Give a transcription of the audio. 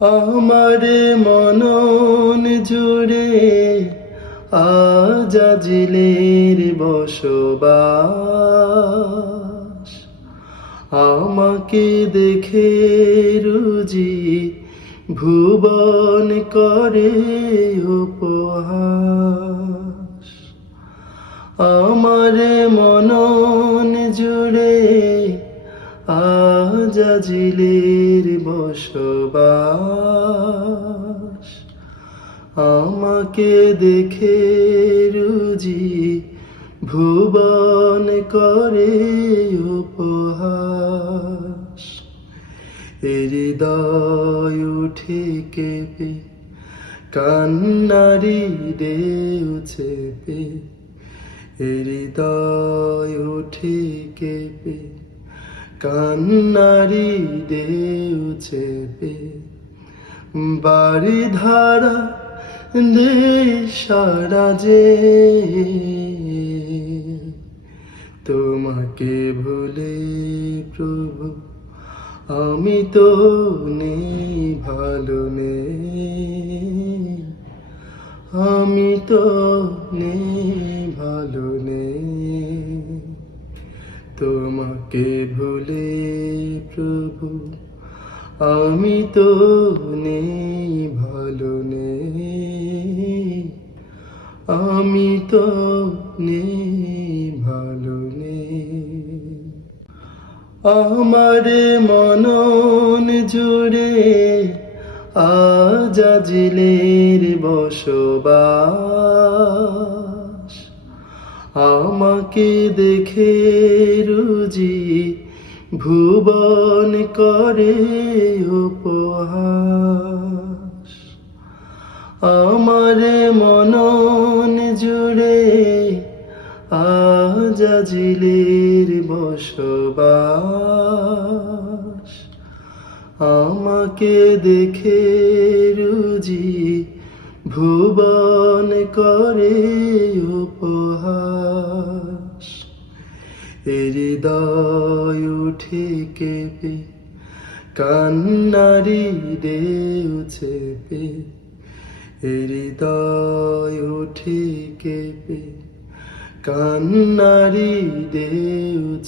আমার মনন জুড়ে আজাজিলের বসবাস। আমাকে দেখে রুজি ভুবন করে উপহাস। আমার মনন জুড়ে আজাজিলের বসবাস। আমাকে দেখে রুজি ভুবন করে উপহাস। হৃদয় উঠে কেঁপে কান্নারি ঢেউ চেপে। হৃদয় উঠে কেঁপে কান্নারি ঢেউ চেপে। বাড়ি ধারা সারা যে তোমাকে ভুলে প্রভু আমি তো নেই ভালো নেই। আমি তো নেই ভালো নেই। তোমাকে ভুলে প্রভু আমি তো নেই ভালো নেই। আমি তো নেই ভালো নেই। আমার মনন জুড়ে আজাজিলের বসবাস। আমাকে দেখে রুজি ভুবন করে উপহাস। আমার মনন জুড়ে আজাজিলের বসবাস। আমাকে দেখে রুজি ভুবন করে উপহাস। হৃদয় উঠে কেঁপে কান্নারি ঢেউ চেপে। হৃদয় উঠে কেঁপে কান্নারি ঢেউ